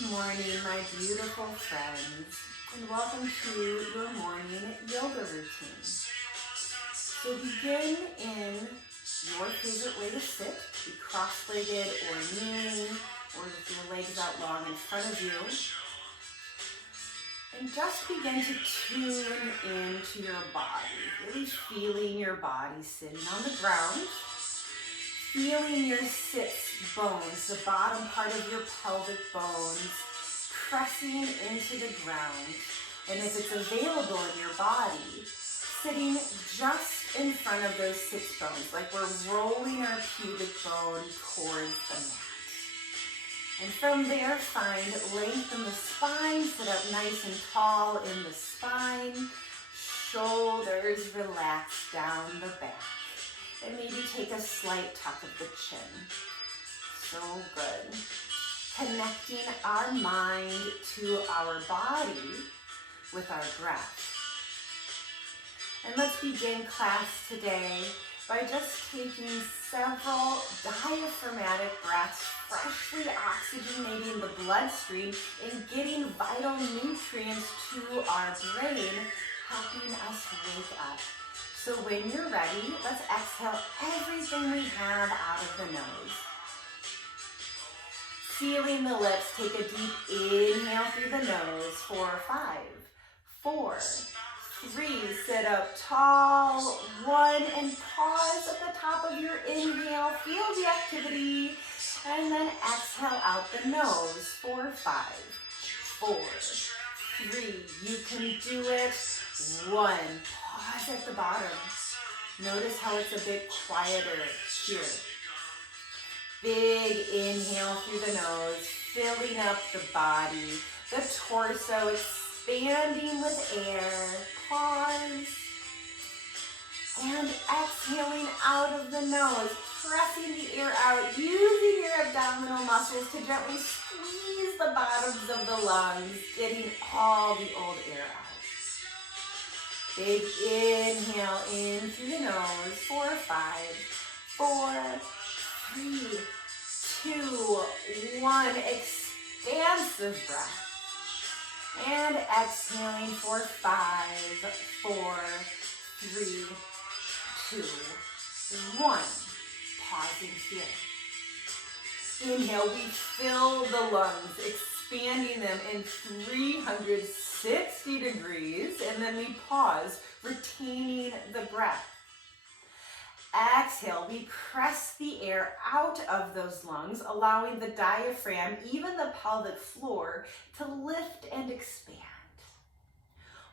Good morning, my beautiful friends, and welcome to your morning yoga routine. So begin in your favorite way to sit, be cross-legged or kneeling, or with your legs out long in front of you. And just begin to tune into your body, really feeling your body sitting on the ground. Feeling your sits bones, the bottom part of your pelvic bones, pressing into the ground. And if it's available in your body, sitting just in front of those sits bones, like we're rolling our pubic bone towards the mat. And from there, find length in the spine, sit up nice and tall in the spine, shoulders relax down the back. And maybe take a slight tuck of the chin. So good. Connecting our mind to our body with our breath. And let's begin class today by just taking several diaphragmatic breaths, freshly oxygenating the bloodstream and getting vital nutrients to our brain, helping us wake up. So when you're ready, let's exhale everything we have out of the nose. Sealing the lips, take a deep inhale through the nose for 5, 4, 3, sit up tall, 1, and pause at the top of your inhale, feel the activity, and then exhale out the nose for 5, 4, 3, you can do it, 1, pause at the bottom. Notice how it's a bit quieter here. Big inhale through the nose, filling up the body, the torso expanding with air. Pause. And exhaling out of the nose, pressing the air out, using your abdominal muscles to gently squeeze the bottoms of the lungs, getting all the old air out. Big inhale in through the nose for 5, 4, 3, 2, 1. Expansive breath. And exhaling for 5, 4, 3, 2, 1. Pausing here. Inhale, we fill the lungs, expanding them in 360 degrees, and then we pause, retaining the breath. Exhale, we press the air out of those lungs, allowing the diaphragm, even the pelvic floor, to lift and expand.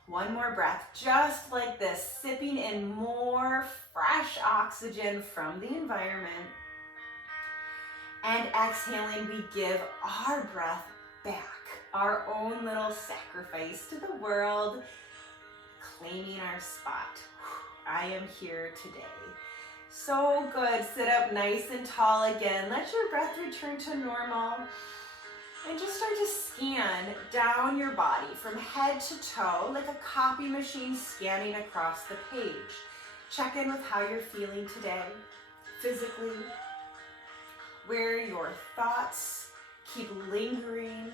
One more breath, just like this, sipping in more fresh oxygen from the environment. And exhaling, we give our breath back, our own little sacrifice to the world, claiming our spot. I am here today. So good. Sit up nice and tall again. Let your breath return to normal. And just start to scan down your body from head to toe like a copy machine scanning across the page. Check in with how you're feeling today, physically, where your thoughts keep lingering,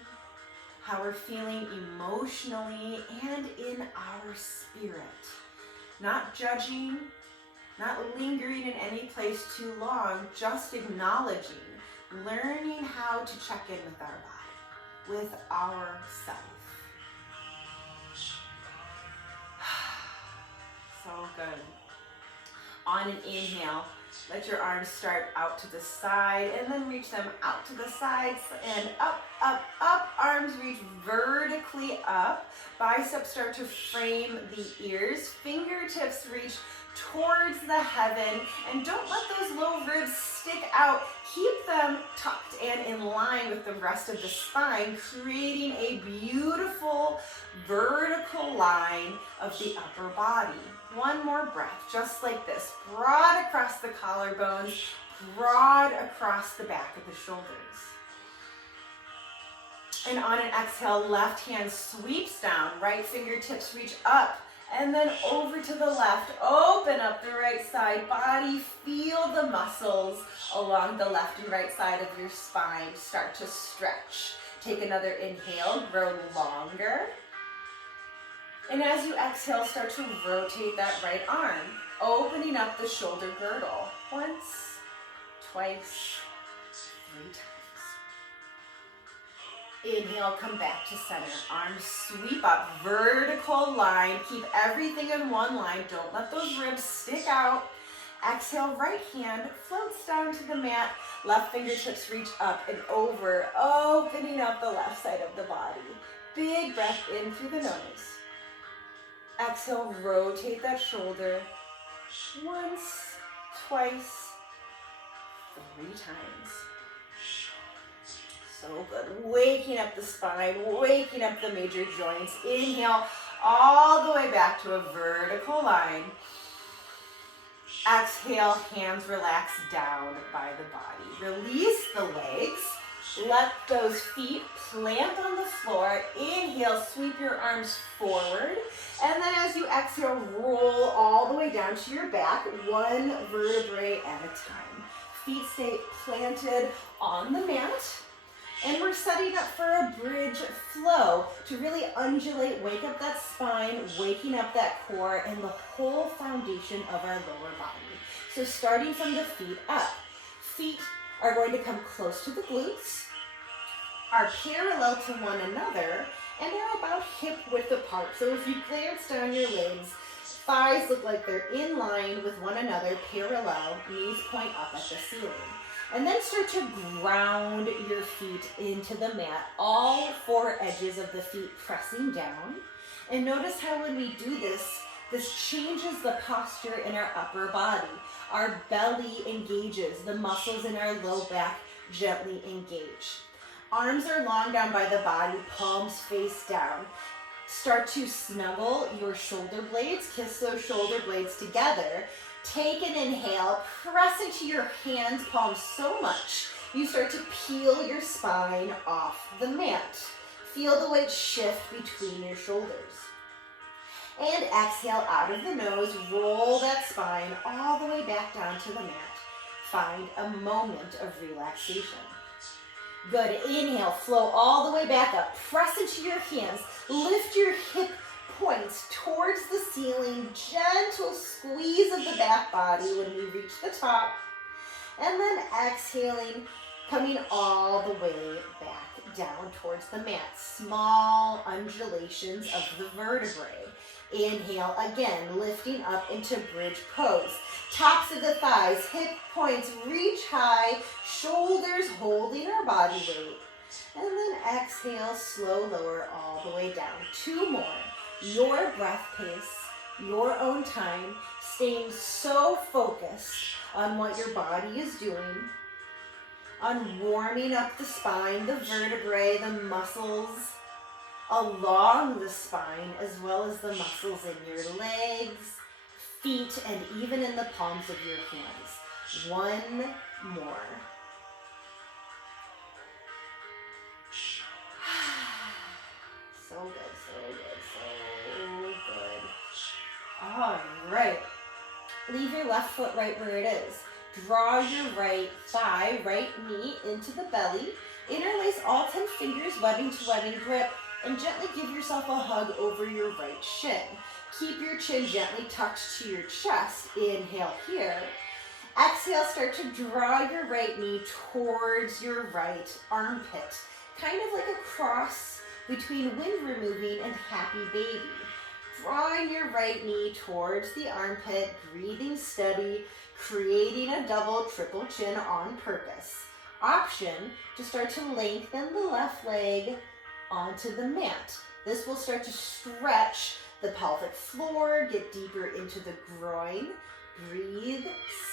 how we're feeling emotionally and in our spirit. Not judging, not lingering in any place too long, just acknowledging, learning how to check in with our body, with ourself. So good. On an inhale, let your arms start out to the side and then reach them out to the sides and up, up, up. Arms reach vertically up. Biceps start to frame the ears. Fingertips reach towards the heaven, and don't let those low ribs stick out. Keep them tucked and in line with the rest of the spine, creating a beautiful vertical line of the upper body. One more breath, just like this. Broad across the collarbones, broad across the back of the shoulders. And on an exhale, left hand sweeps down, right fingertips reach up, and then over to the left. Open up the right side body. Feel the muscles along the left and right side of your spine start to stretch. Take another inhale, grow longer. And as you exhale, start to rotate that right arm, opening up the shoulder girdle. Once, twice, 3 times. Inhale, come back to center. Arms sweep up, vertical line. Keep everything in one line. Don't let those ribs stick out. Exhale, right hand floats down to the mat. Left fingertips reach up and over, opening up the left side of the body. Big breath in through the nose. Exhale, rotate that shoulder. Once, twice, 3 times. So good. Waking up the spine, waking up the major joints. Inhale all the way back to a vertical line. Exhale, hands relax down by the body. Release the legs. Let those feet plant on the floor. Inhale, sweep your arms forward. And then as you exhale, roll all the way down to your back, one vertebrae at a time. Feet stay planted on the mat. And we're setting up for a bridge flow to really undulate, wake up that spine, waking up that core and the whole foundation of our lower body. So starting from the feet up. Feet are going to come close to the glutes, are parallel to one another, and they're about hip width apart. So if you glance down your legs, thighs look like they're in line with one another, parallel, knees point up at the ceiling. And then start to ground your feet into the mat, all 4 edges of the feet pressing down. And notice how when we do this, this changes the posture in our upper body. Our belly engages, the muscles in our low back gently engage. Arms are long down by the body, palms face down. Start to snuggle your shoulder blades, kiss those shoulder blades together. Take an inhale, press into your hands, palms so much, you start to peel your spine off the mat. Feel the weight shift between your shoulders. And exhale out of the nose, roll that spine all the way back down to the mat. Find a moment of relaxation. Good, inhale, flow all the way back up, press into your hands, lift your hip points towards the ceiling, gentle squeeze of the back body when we reach the top, and then exhaling, coming all the way back down towards the mat. Small undulations of the vertebrae. Inhale again, lifting up into bridge pose. Tops of the thighs, hip points reach high, shoulders holding our body weight. And then exhale, slow lower all the way down. 2 more. Your breath pace, your own time, staying so focused on what your body is doing, on warming up the spine, the vertebrae, the muscles along the spine, as well as the muscles in your legs, feet, and even in the palms of your hands. 1 more. So good, so good, so good. All right. Leave your left foot right where it is. Draw your right thigh, right knee into the belly. Interlace all 10 fingers, webbing to webbing grip, and gently give yourself a hug over your right shin. Keep your chin gently tucked to your chest. Inhale here. Exhale, start to draw your right knee towards your right armpit. Kind of like a cross between wind removing and happy baby. Drawing your right knee towards the armpit, breathing steady, creating a double, triple chin on purpose. Option to start to lengthen the left leg onto the mat. This will start to stretch the pelvic floor, get deeper into the groin. Breathe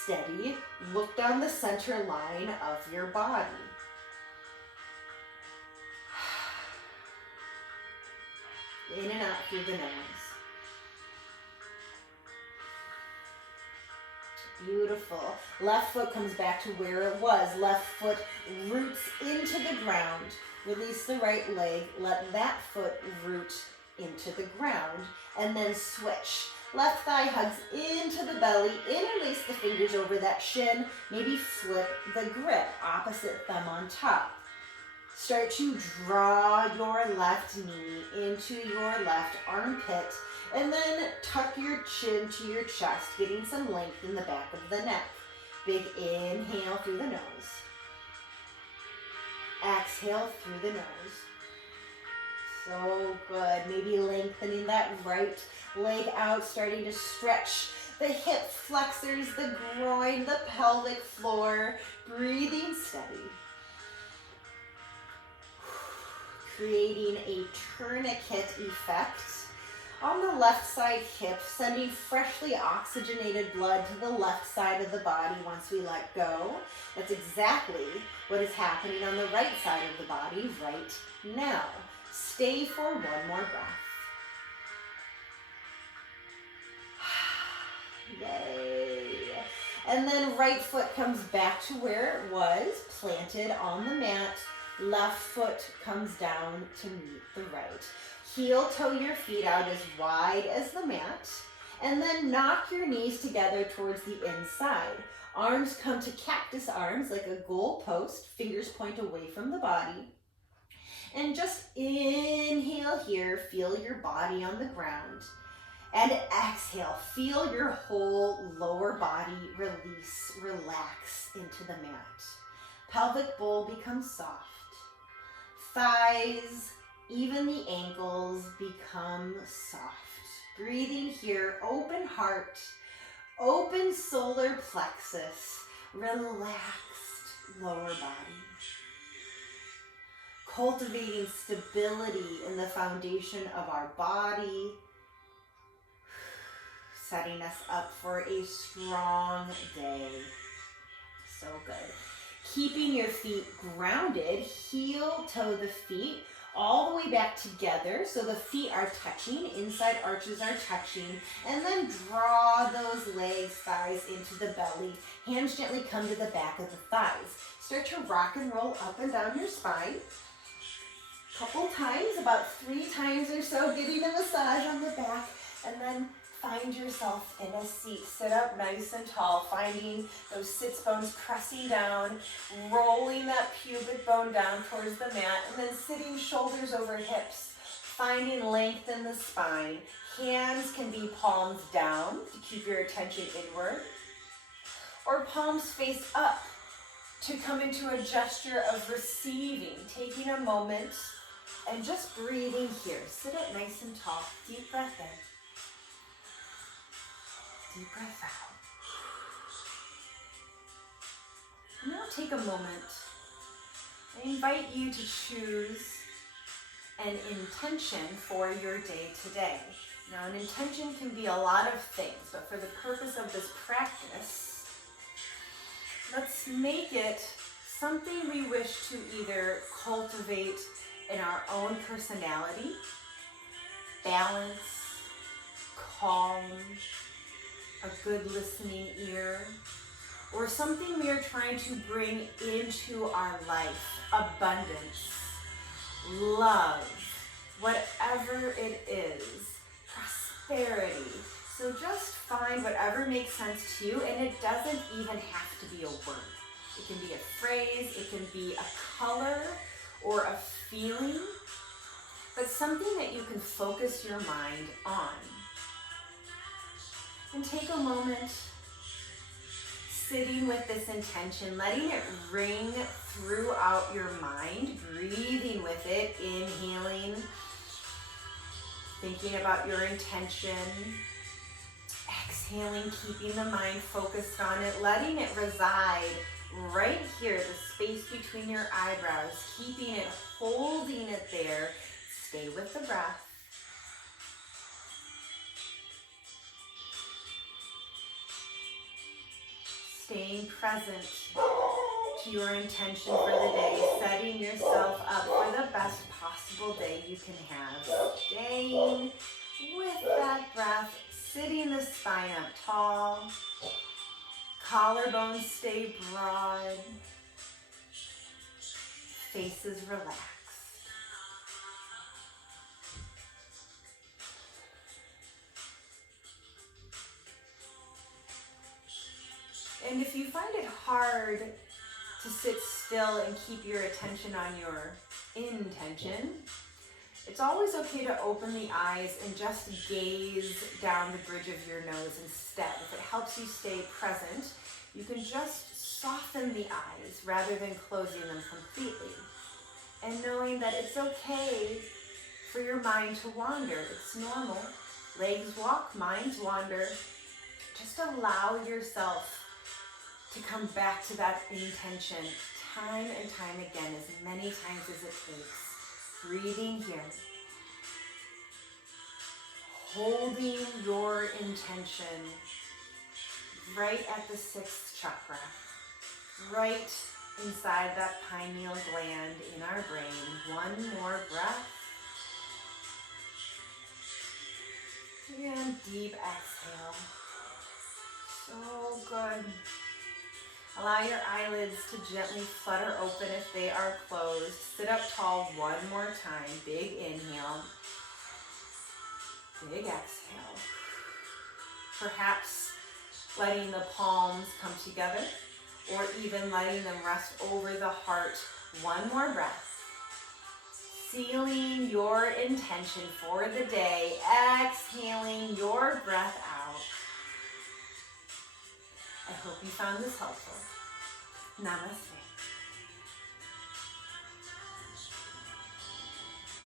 steady. Look down the center line of your body. In and out through the nose. Beautiful. Left foot comes back to where it was. Left foot roots into the ground. Release the right leg. Let that foot root into the ground. And then switch. Left thigh hugs into the belly. Interlace the fingers over that shin. Maybe flip the grip. Opposite thumb on top. Start to draw your left knee into your left armpit, and then tuck your chin to your chest, getting some length in the back of the neck. Big inhale through the nose. Exhale through the nose. So good. Maybe lengthening that right leg out, starting to stretch the hip flexors, the groin, the pelvic floor. Breathing steady. Creating a tourniquet effect on the left side hip, sending freshly oxygenated blood to the left side of the body once we let go. That's exactly what is happening on the right side of the body right now. Stay for one more breath. Yay. And then right foot comes back to where it was, planted on the mat. Left foot comes down to meet the right. Heel toe your feet out as wide as the mat, and then knock your knees together towards the inside. Arms come to cactus arms like a goal post, fingers point away from the body. And just inhale here, feel your body on the ground. And exhale, feel your whole lower body release, relax into the mat. Pelvic bowl becomes soft. Thighs, even the ankles become soft. Breathing here, open heart, open solar plexus, relaxed lower body. Cultivating stability in the foundation of our body, setting us up for a strong day. So good. Keeping your feet grounded, heel toe the feet all the way back together so the feet are touching, inside arches are touching, and then draw those legs, thighs into the belly. Hands gently come to the back of the thighs. Start to rock and roll up and down your spine. Couple times, about 3 times or so, getting a massage on the back, and then find yourself in a seat. Sit up nice and tall, finding those sits bones pressing down, rolling that pubic bone down towards the mat, and then sitting shoulders over hips, finding length in the spine. Hands can be palms down to keep your attention inward, or palms face up to come into a gesture of receiving, taking a moment and just breathing here. Sit up nice and tall. Deep breath in. Deep breath out. Now take a moment. I invite you to choose an intention for your day today. Now, an intention can be a lot of things, but for the purpose of this practice, let's make it something we wish to either cultivate in our own personality, balance, calm, a good listening ear, or something we are trying to bring into our life, abundance, love, whatever it is, prosperity. So just find whatever makes sense to you, and it doesn't even have to be a word. It can be a phrase, it can be a color or a feeling, but something that you can focus your mind on. And take a moment sitting with this intention, letting it ring throughout your mind, breathing with it, inhaling, thinking about your intention, exhaling, keeping the mind focused on it, letting it reside right here, the space between your eyebrows, keeping it, holding it there. Stay with the breath. Staying present to your intention for the day, setting yourself up for the best possible day you can have. Staying with that breath, sitting the spine up tall, collarbones stay broad, faces relaxed. And if you find it hard to sit still and keep your attention on your intention, it's always okay to open the eyes and just gaze down the bridge of your nose instead. If it helps you stay present, you can just soften the eyes rather than closing them completely. And knowing that it's okay for your mind to wander. It's normal. Legs walk, minds wander. Just allow yourself to come back to that intention time and time again, as many times as it takes. Breathing here. Holding your intention right at the 6th chakra, right inside that pineal gland in our brain. One more breath. And deep exhale. So good. Allow your eyelids to gently flutter open if they are closed. Sit up tall one more time. Big inhale. Big exhale. Perhaps letting the palms come together, or even letting them rest over the heart. One more breath. Sealing your intention for the day. Exhaling your breath out. I hope you found this helpful. Namaste.